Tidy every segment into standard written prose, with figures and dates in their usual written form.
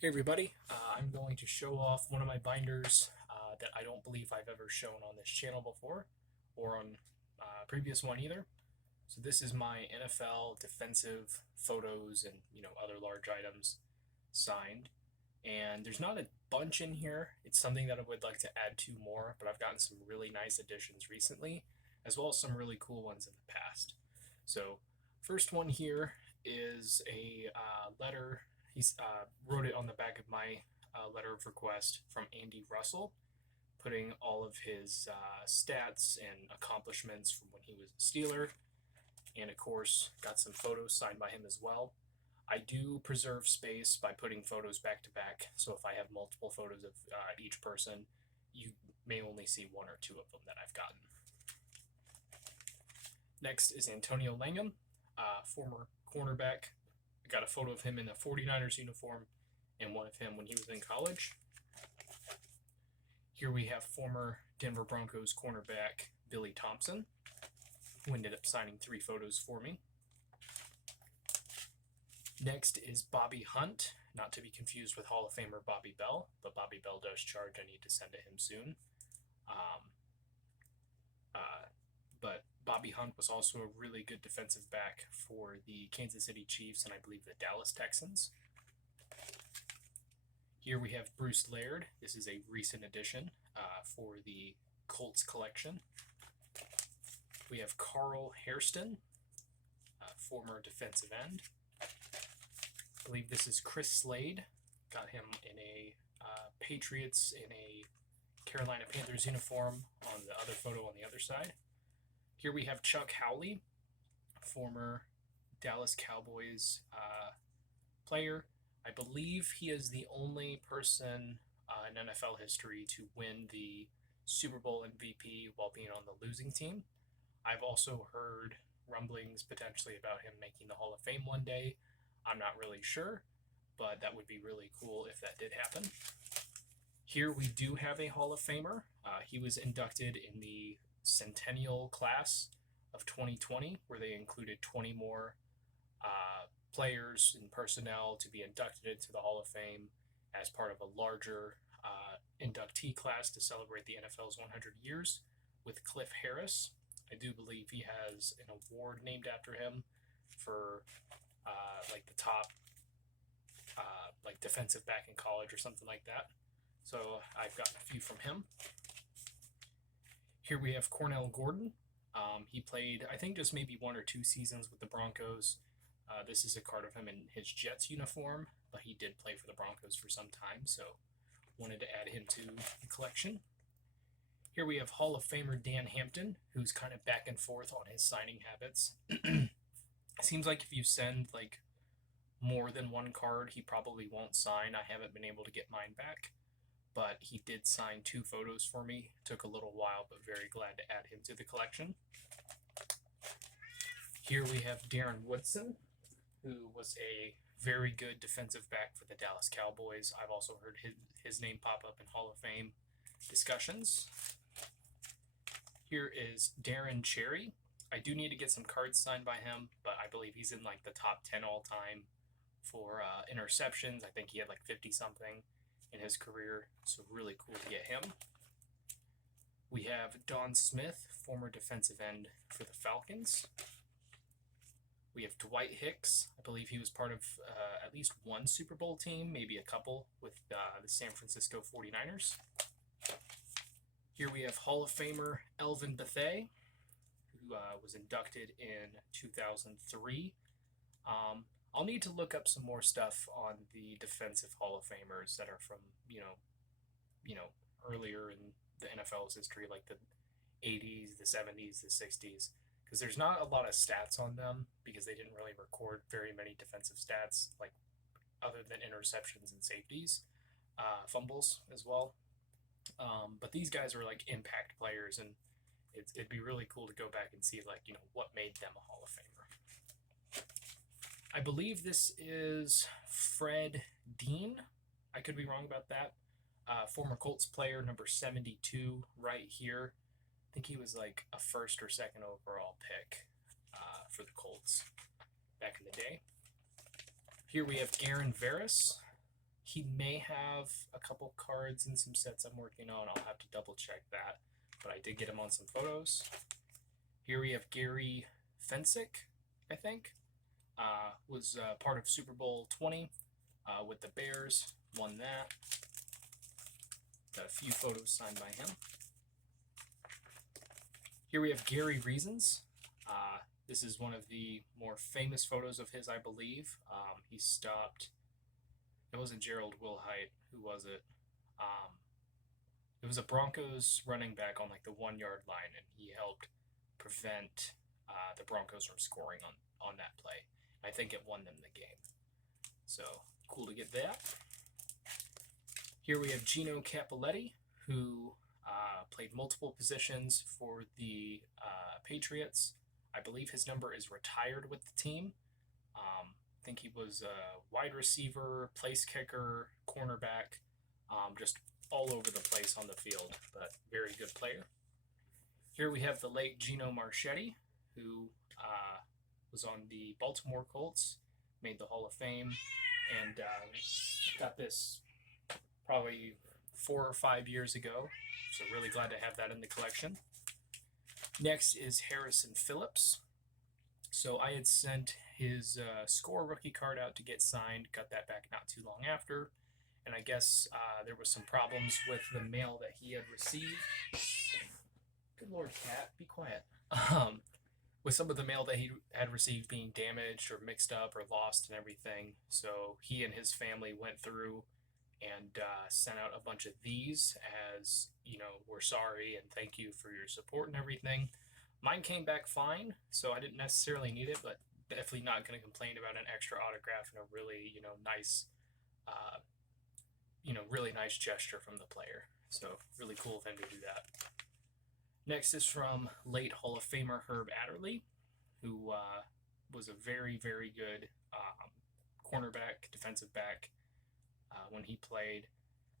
Hey everybody, I'm going to show off one of my binders that I don't believe I've ever shown on this channel before or on previous one either. So this is my NFL defensive photos and other large items signed. And there's not a bunch in here. It's something that I would like to add to more, but I've gotten some really nice additions recently, as well as some really cool ones in the past. So first one here is a letter. He wrote it on the back of my letter of request from Andy Russell, putting all of his stats and accomplishments from when he was a Steeler, and of course, got some photos signed by him as well. I do preserve space by putting photos back to back, so if I have multiple photos of each person, you may only see one or two of them that I've gotten. Next is Antonio Langham, former cornerback. I got a photo of him in a 49ers uniform and one of him when he was in college. Here we have former Denver Broncos cornerback Billy Thompson, who ended up signing 3 photos for me. Next is Bobby Hunt, not to be confused with Hall of Famer Bobby Bell, but Bobby Bell does charge. I need to send to him soon. But Bobby Hunt was also a really good defensive back for the Kansas City Chiefs and I believe the Dallas Texans. Here we have Bruce Laird. This is a recent addition for the Colts collection. We have Carl Hairston, former defensive end. I believe this is Chris Slade. Got him in a Patriots in a Carolina Panthers uniform on the other photo on the other side. Here we have Chuck Howley, former Dallas Cowboys player. I believe he is the only person in NFL history to win the Super Bowl MVP while being on the losing team. I've also heard rumblings potentially about him making the Hall of Fame one day. I'm not really sure, but that would be really cool if that did happen. Here we do have a Hall of Famer. He was inducted in the Centennial class of 2020, where they included 20 more players and personnel to be inducted into the Hall of Fame as part of a larger inductee class to celebrate the NFL's 100 years with Cliff Harris. I do believe he has an award named after him for like the top like defensive back in college or something like that. So I've gotten a few from him. Here we have Cornell Gordon. He played, I think, just maybe 1 or 2 seasons with the Broncos. This is a card of him in his Jets uniform, but he did play for the Broncos for some time, so wanted to add him to the collection. Here we have Hall of Famer Dan Hampton, who's kind of back and forth on his signing habits. It seems like if you send like more than one card, he probably won't sign. I haven't been able to get mine back, but he did sign 2 photos for me. Took a little while, but very glad to add him to the collection. Here we have Darren Woodson, who was a very good defensive back for the Dallas Cowboys. I've also heard his name pop up in Hall of Fame discussions. Here is Darren Cherry. I do need to get some cards signed by him, but I believe he's in like the top 10 all time for interceptions. I think he had like 50 something in his career, so really cool to get him. We have Don Smith, former defensive end for the Falcons. We have Dwight Hicks. I believe he was part of at least one Super Bowl team, maybe a couple, with the San Francisco 49ers. Here we have Hall of Famer Elvin Bethea, who was inducted in 2003. I'll need to look up some more stuff on the defensive Hall of Famers that are from, earlier in the NFL's history, like the 80s, the 70s, the 60s, because there's not a lot of stats on them because they didn't really record very many defensive stats, like other than interceptions and safeties, fumbles as well. But these guys are like impact players, and it'd be really cool to go back and see like what made them a Hall of Famer. I believe this is Fred Dean. I could be wrong about that. Former Colts player, number 72, right here. I think he was like a 1st or 2nd overall pick for the Colts back in the day. Here we have Aaron Veras, He may have a couple cards in some sets I'm working on. I'll have to double check that. But I did get him on some photos. Here we have Gary Fensick, I think. Was part of Super Bowl 20 with the Bears. Won that. Got a few photos signed by him. Here we have Gary Reasons. This is one of the more famous photos of his, I believe. He stopped. It wasn't Gerald Wilhite. Who was it? It was a Broncos running back on like the 1 yard line, and he helped prevent the Broncos from scoring on that play. I think it won them the game. So cool to get that. Here we have Gino Cappelletti, who played multiple positions for the Patriots. I believe his number is retired with the team. I think he was a wide receiver, place kicker, cornerback, just all over the place on the field, but very good player. Here we have the late Gino Marchetti, who was on the Baltimore Colts, made the Hall of Fame, and got this probably 4 or 5 years ago, so really glad to have that in the collection. Next is Harrison Phillips. So I had sent his score rookie card out to get signed, got that back not too long after, and I guess there was some problems with the mail that he had received. Good Lord, cat, be quiet. With some of the mail that he had received being damaged or mixed up or lost and everything, so he and his family went through and sent out a bunch of these as, you know, we're sorry and thank you for your support and everything. Mine came back fine, so I didn't necessarily need it, but definitely not going to complain about an extra autograph and a really, nice, really nice gesture from the player. So really cool of him to do that. Next is from late Hall of Famer Herb Adderley, who was a very, very good cornerback, defensive back when he played.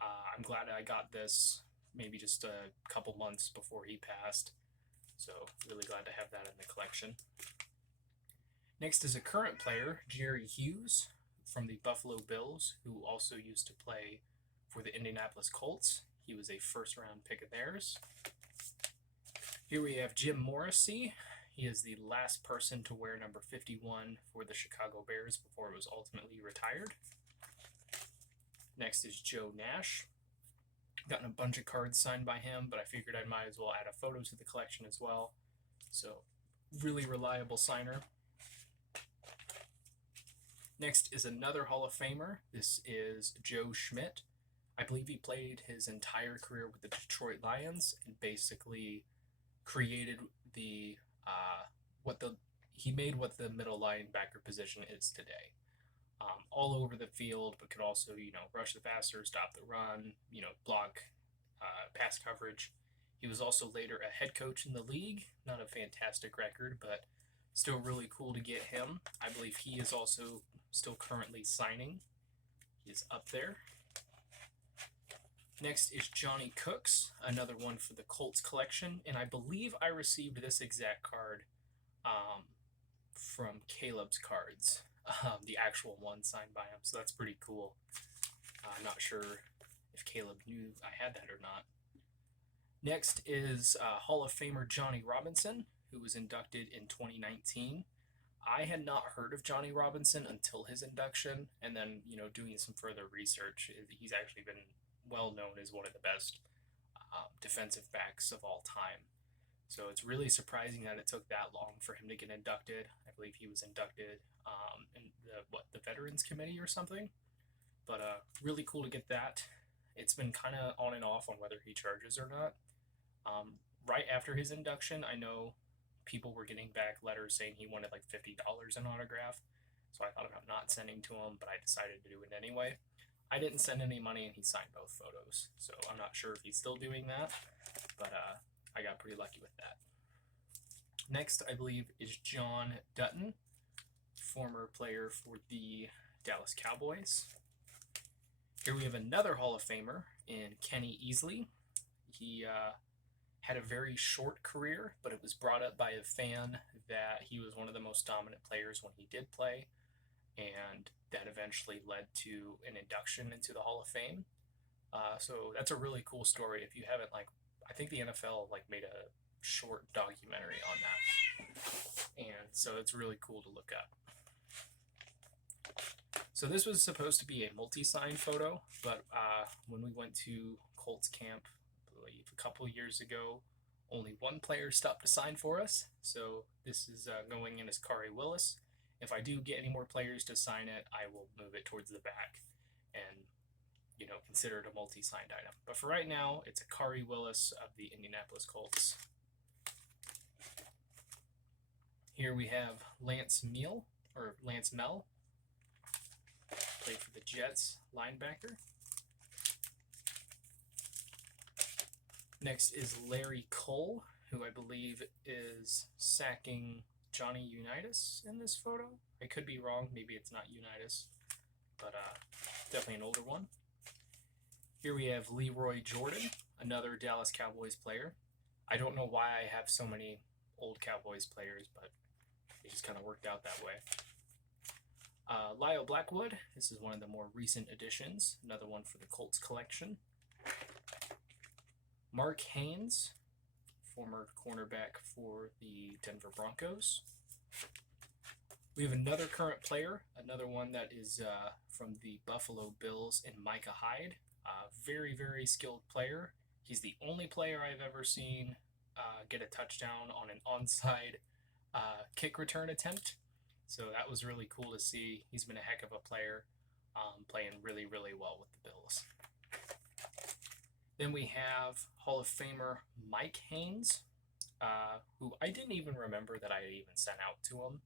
I'm glad I got this maybe just a couple months before he passed. So really glad to have that in the collection. Next is a current player, Jerry Hughes from the Buffalo Bills, who also used to play for the Indianapolis Colts. He was a first-round pick of theirs. Here we have Jim Morrissey. He is the last person to wear number 51 for the Chicago Bears before it was ultimately retired. Next is Joe Nash. Gotten a bunch of cards signed by him, but I figured I might as well add a photo to the collection as well. So, really reliable signer. Next is another Hall of Famer. This is Joe Schmidt. I believe he played his entire career with the Detroit Lions and basically created he made what the middle linebacker position is today. All over the field, but could also, rush the passer, stop the run, block pass coverage. He was also later a head coach in the league. Not a fantastic record, but still really cool to get him. I believe he is also still currently signing. He is up there. Next is Johnny Cooks, another one for the Colts collection, and I believe I received this exact card from Caleb's cards. The actual one signed by him, so that's pretty cool. I'm not sure if Caleb knew I had that or not. Next is Hall of Famer Johnny Robinson, who was inducted in 2019. I had not heard of Johnny Robinson until his induction, and then, doing some further research, he's actually been well known as one of the best defensive backs of all time. So it's really surprising that it took that long for him to get inducted. I believe he was inducted in the Veterans Committee or something. But really cool to get that. It's been kind of on and off on whether he charges or not. Right after his induction, I know people were getting back letters saying he wanted like $50 an autograph. So I thought about not sending to him, but I decided to do it anyway. I didn't send any money and he signed both photos. So I'm not sure if he's still doing that, but I got pretty lucky with that. Next, I believe, is John Dutton, former player for the Dallas Cowboys. Here we have another Hall of Famer in Kenny Easley. He had a very short career, but it was brought up by a fan that he was one of the most dominant players when he did play. and that eventually led to an induction into the Hall of Fame. So that's a really cool story. If you haven't, like, I think the NFL like made a short documentary on that, and so it's really cool to look up. So this was supposed to be a multi-sign photo, but when we went to Colts camp, I believe a couple years ago, only one player stopped to sign for us. So this is going in as Kari Willis. If I do get any more players to sign it, I will move it towards the back and, you know, consider it a multi-signed item. But for right now, it's a Kari Willis of the Indianapolis Colts. Here we have Lance Mell, played for the Jets, linebacker. Next is Larry Cole, who I believe is sacking Johnny Unitas in this photo. I could be wrong, maybe it's not Unitas, but definitely an older one. Here we have Leroy Jordan, another Dallas Cowboys player. I don't know why I have so many old Cowboys players, but it just kind of worked out that way. Lyle Blackwood, this is one of the more recent additions, another one for the Colts collection. Mark Haynes, former cornerback for the Denver Broncos. We have another current player, another one that is from the Buffalo Bills, and Micah Hyde. Very, very skilled player. He's the only player I've ever seen get a touchdown on an onside kick return attempt. So that was really cool to see. He's been a heck of a player, playing really, really well with the Bills. Then we have Hall of Famer Mike Haynes, who I didn't even remember that I had even sent out to him.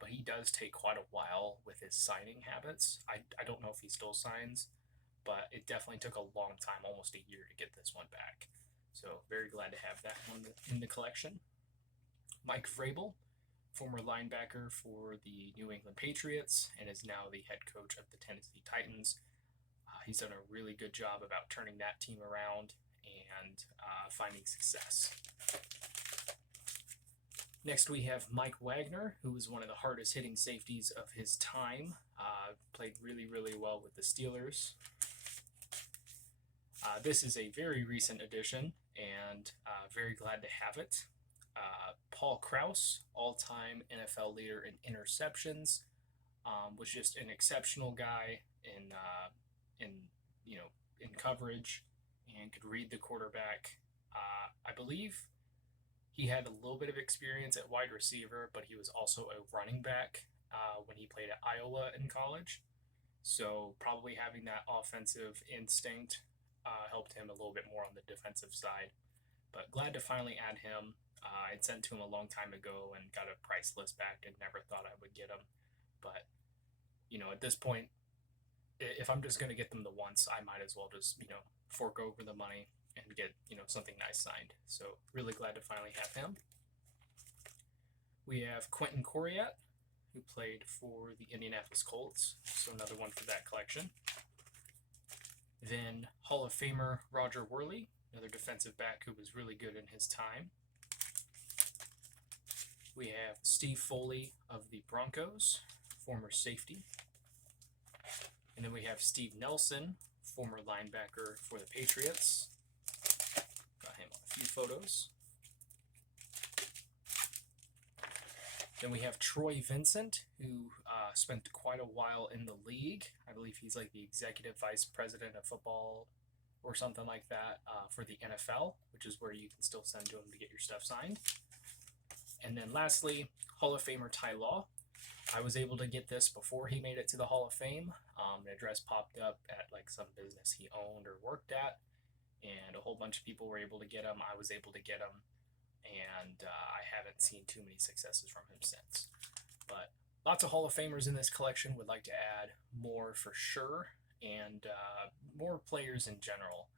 But he does take quite a while with his signing habits. I don't know if he still signs, but it definitely took a long time, almost a year, to get this one back. So very glad to have that one in the collection. Mike Vrabel, former linebacker for the New England Patriots, and is now the head coach of the Tennessee Titans. He's done a really good job about turning that team around and finding success. Next we have Mike Wagner, who was one of the hardest hitting safeties of his time. Played really, really well with the Steelers. This is a very recent addition, and very glad to have it. Paul Krause, all-time NFL leader in interceptions, was just an exceptional guy in coverage, and could read the quarterback. I believe he had a little bit of experience at wide receiver, but he was also a running back when he played at Iowa in college. So probably having that offensive instinct helped him a little bit more on the defensive side. But glad to finally add him. I'd sent to him a long time ago and got a price list back and never thought I would get him. But, you know, at this point, if I'm just going to get them the once, I might as well just, fork over the money and get, something nice signed. So really glad to finally have him. We have Quentin Coriat, who played for the Indianapolis Colts. So another one for that collection. Then Hall of Famer Roger Worley, another defensive back who was really good in his time. We have Steve Foley of the Broncos, former safety. And then we have Steve Nelson, former linebacker for the Patriots. Got him on a few photos. Then we have Troy Vincent, who spent quite a while in the league. I believe he's like the executive vice president of football or something like that for the NFL, which is where you can still send to him to get your stuff signed. And then lastly, Hall of Famer Ty Law. I was able to get this before he made it to the Hall of Fame. An address popped up at like some business he owned or worked at, and a whole bunch of people were able to get him. I was able to get him, and I haven't seen too many successes from him since. But lots of Hall of Famers in this collection. Would like to add more for sure, and more players in general.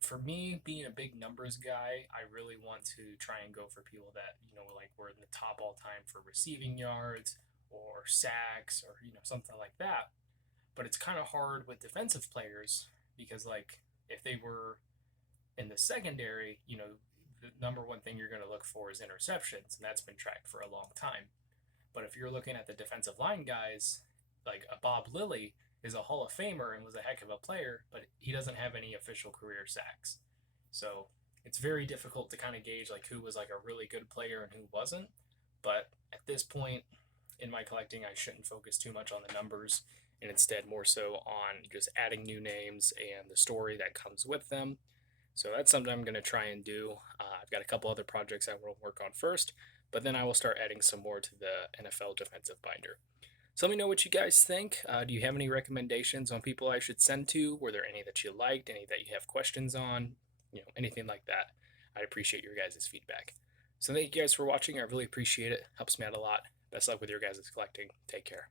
For me, being a big numbers guy, I really want to try and go for people that, like were in the top all time for receiving yards or sacks or, something like that. But it's kind of hard with defensive players because, like, if they were in the secondary, the number one thing you're going to look for is interceptions, and that's been tracked for a long time. But if you're looking at the defensive line guys, like a Bob Lilly is a Hall of Famer and was a heck of a player, but he doesn't have any official career sacks. So it's very difficult to kind of gauge like who was like a really good player and who wasn't. But at this point in my collecting, I shouldn't focus too much on the numbers and instead more so on just adding new names and the story that comes with them. So that's something I'm going to try and do. I've got a couple other projects I will work on first, but then I will start adding some more to the NFL defensive binder. So let me know what you guys think. Do you have any recommendations on people I should send to? Were there any that you liked, any that you have questions on? Anything like that. I'd appreciate your guys' feedback. So thank you guys for watching. I really appreciate it. Helps me out a lot. Best luck with your guys' collecting. Take care.